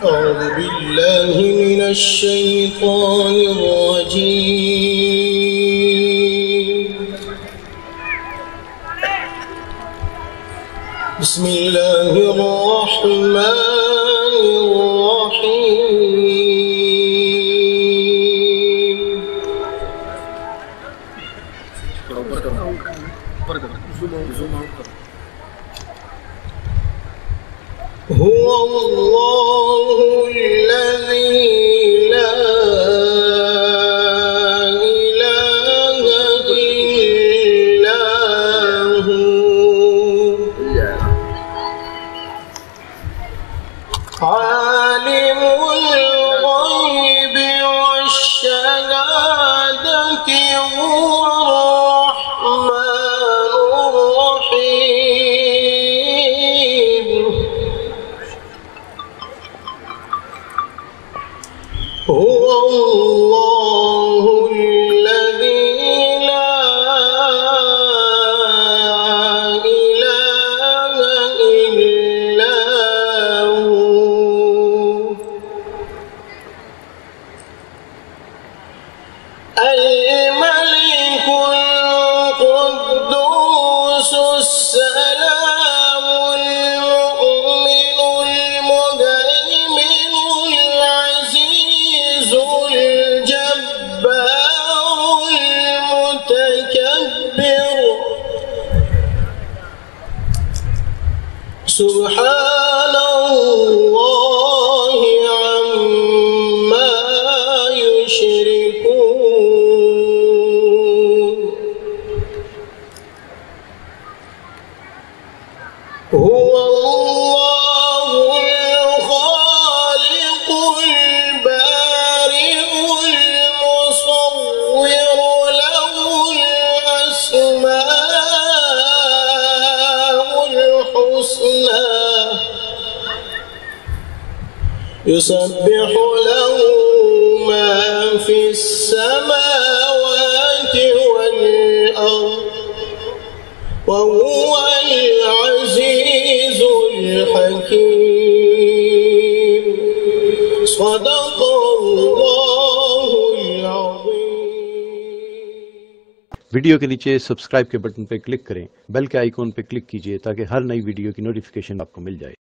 أعوذ بالله من الشيطان الرجيم. بسم الله الرحمن الرحيم. هو الله الذي لا إله إلا هو عالم الغيب والشهادة هو الرحمن الرحيم. هو الله الذي لا إله إلا هو الملك القدوس السلام المؤمن المهيمن العزيز الجبار المتكبر سبحان الله عما يشركون. هو الله الخالق البارئ المصور له الأسماء الحسنى يسبح له ما في السماوات والأرض وهو العزيز الحكيم. صدق الله العظيم. वीडियो के नीचे सब्सक्राइब के बटन पर क्लिक करें, बेल के आइकॉन पर क्लिक कीजिए ताकि हर नई वीडियो की नोटिफिकेशन आपको मिल जाए।